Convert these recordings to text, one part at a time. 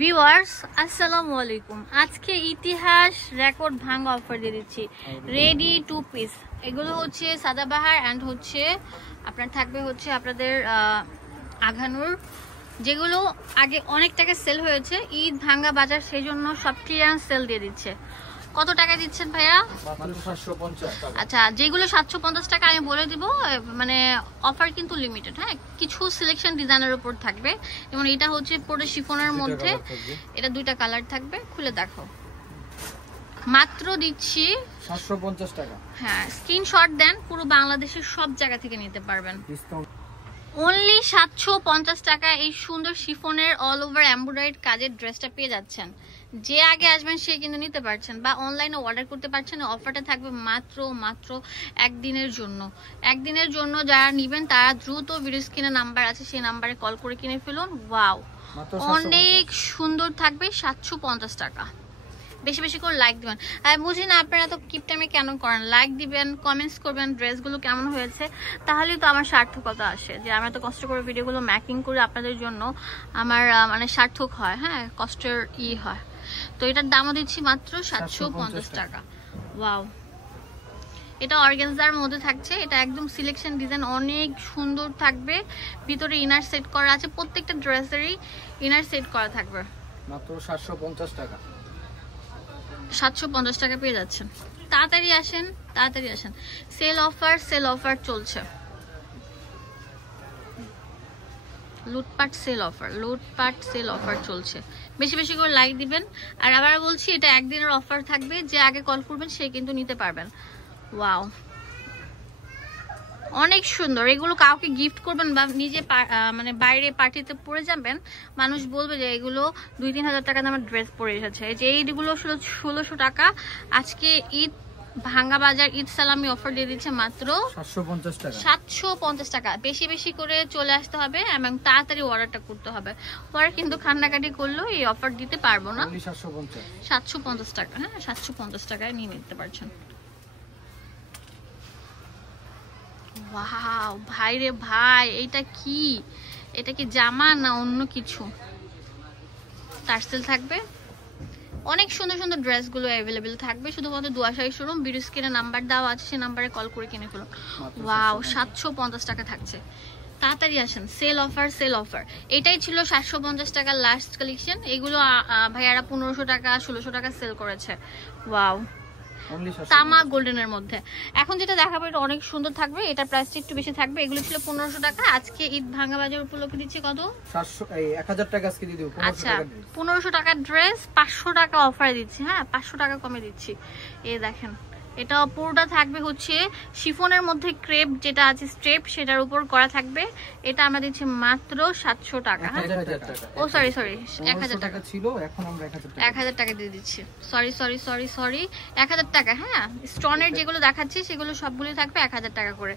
Viewers আসসালামু আলাইকুম। আজকে ইতিহাস রেকর্ড ভাঙা অফার দিয়ে দিচ্ছি। রেডি টু পিস, এগুলো হচ্ছে সাদাবাহার অ্যান্ড হচ্ছে আপনার থাকবে হচ্ছে আপনাদের আঘানুর, যেগুলো আগে অনেক টাকা সেল হয়েছে। ঈদ ভাঙ্গা বাজার, সেই জন্য সব ক্লিয়ারেন্স সেল দিয়ে দিচ্ছে। কত টাকা দিচ্ছেন ভাইয়া? আচ্ছা, যেগুলো 750 টাকা আমি বলে দিব, মানে অফার কিন্তু লিমিটেড। হ্যাঁ, কিছু সিলেকশন ডিজাইনের উপর থাকবে। যেমন এটা হচ্ছে পুরো শিফনের মধ্যে, এটা দুইটা কালার থাকবে। খুলে দেখো, মাত্র দিচ্ছি 750 টাকা। হ্যাঁ, স্ক্রিনশট দেন, পুরো বাংলাদেশের সব জায়গা থেকে নিতে পারবেন। অনলি 750 টাকা এই সুন্দর শিফনের অল ওভার এমব্রয়ডারিড কাজের ড্রেসটা পেয়ে যাচ্ছেন। যে আগে আসবেন সে কিন্তু নিতে পারছেন, বা অনলাইনে অর্ডার করতে পারছেন। অফারটা থাকবে মাত্র একদিনের জন্য। একদিনের জন্য যারা নেবেন তারা দ্রুত ভিডিও স্ক্রিনে নাম্বার আছে, সেই নাম্বারে কল করে কিনে ফেলুন। ওয়াও, অনেক সুন্দর থাকবে। 750 টাকা। বেশি বেশি করে লাইক দিবেন। আর বুঝি না আপনারা তো কিপ টাইমে কেন করেন, লাইক দিবেন, কমেন্টস করবেন ড্রেসগুলো কেমন হয়েছে, তাহলেই তো আমার সার্থকতা আসে, যে আমরা তো কষ্ট করে ভিডিওগুলো মেকিং করি আপনাদের জন্য, আমার মানে সার্থক হয়। হ্যাঁ, কষ্টের হয়। তো এটার দামও দিচ্ছি মাত্র 750 টাকা। ওয়াও, এটা অর্গানজার মধ্যে থাকছে। এটা একদম সিলেকশন ডিজাইন, অনেক সুন্দর থাকবে। ভিতরে ইনার সেট করা আছে, প্রত্যেকটা ড্রেসেরই ইনার সেট করা থাকবে। মাত্র 750 টাকা। 750 টাকা পেয়ে যাচ্ছেন। তাড়াতাড়ি আসেন, তাড়াতাড়ি আসেন। সেল অফার চলছে। লুটপাট সেল অফার চলছে। বেশি বেশি করে লাইক দিবেন। আর আবার বলছি, এটা একদিনের অফার থাকবে। যে আগে কল করবেন সে কিন্তু নিতে পারবেন। ওয়াও, অনেক সুন্দর। এগুলো কাউকে গিফট করবেন বা নিজে মানে বাইরে পার্টিতে পরে যাবেন, মানুষ বলবে যে এগুলো 2-3 হাজার টাকা দামের ড্রেস পরে এসেছে। যে এইগুলো 1600 টাকা। আজকে ঈদ ভাঙ্গা বাজার ঈদ সালামি অফার দিয়ে দিচ্ছে মাত্র 750 টাকা। 750 টাকা। বেশি বেশি করে চলে আসতে হবে এবং তাড়াতাড়ি অর্ডারটা করতে হবে। পরে কিন্তু কান্নাকাটি করলেও এই অফার দিতে পারবো না। 750 টাকা। হ্যাঁ, 750 টাকায় নিয়ে নিতে পারছেন। ওয়াও ভাই রে ভাই, এটা কি জামা না অন্য কিছু? টার্সেল থাকবে। অনেক সুন্দর সুন্দর ড্রেসগুলো অ্যাভেলেবেল থাকবে। শুধুমাত্র দুয়াশাই শোরুম, ভিডিও স্ক্রিনে নাম্বার দেওয়া আছে, সেই নাম্বারে কল করে কিনে ফেলুন। ওয়াও, 750 টাকা থাকছে। তাড়াতাড়ি আসেন। Sale offer. এটাই ছিল 750 টাকার লাস্ট কালেকশন। এগুলো ভাইয়ারা 1500 টাকা 1600 টাকা সেল করেছে। ওয়াও, তামা গোল্ডেনের মধ্যে। এখন যেটা দেখাবো এটা অনেক সুন্দর থাকবে। এটার প্রাইসটা একটু বেশি থাকবে। এগুলো ছিল 1500 টাকা। আজকে ঈদ ভাঙ্গা বাজার উপলক্ষে দিচ্ছি কত? 1000 টাকা আজকে দিয়ে দেব। আচ্ছা, 1500 টাকার ড্রেস 500 টাকা অফারে দিচ্ছি। হ্যাঁ, 500 টাকা কমে দিচ্ছি। এই দেখেন, এটা পুরোটা থাকবে হচ্ছে শিফনের মধ্যে ক্রেপ যেটা আছে স্ট্রেপ, সেটার উপর করা থাকবে। এটা আমরা দিচ্ছি মাত্র 700 টাকা। হ্যাঁ, ও সরি 1000 টাকা ছিল, এখন আমরা 1000 টাকা দিয়ে দিচ্ছি। সরি 1000 টাকা। হ্যাঁ, স্টোনের যেগুলো দেখাচ্ছি সেগুলো সবগুলোই থাকবে 1000 টাকা করে।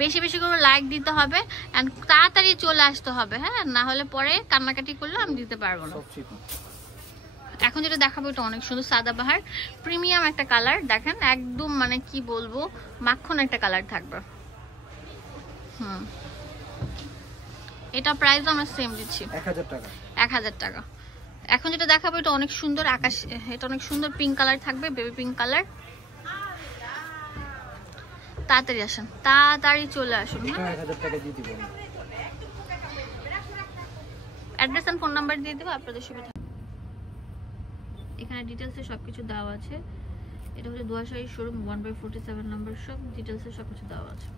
বেশি বেশি করে লাইক দিতে হবে এন্ড তাড়াতাড়ি চলে আসতে হবে। হ্যাঁ, না হলে পরে কান্নাকাটি করলে আমি দিতে পারবো না। এখন যেটা দেখাবো এটা অনেক সুন্দর সাদাবাহার প্রিমিয়াম একটা কালার। দেখেন, একদম মানে কি বলবো, মাখন একটা কালার থাকবে। এটা প্রাইস আমরা সেম দিচ্ছি 1000 টাকা। এখন যেটা দেখাবো এটা অনেক সুন্দর আকাশ, এটা অনেক সুন্দর পিঙ্ক কালার থাকবে, বেবি পিঙ্ক কালার। তাড়াতাড়ি আসেন, তাড়াতাড়ি চলে আসুন। 1000 টাকা দিয়ে দিব। অ্যাড্রেস এন্ড ফোন নাম্বার দিয়ে দেবো আপনাদের সুবিধা। এখানে ডিটেলসে সবকিছু দেওয়া আছে। এটা হচ্ছে দুয়াশাহী শোরুম 1/47 নম্বর শপ। ডিটেলসে সবকিছু দেওয়া আছে।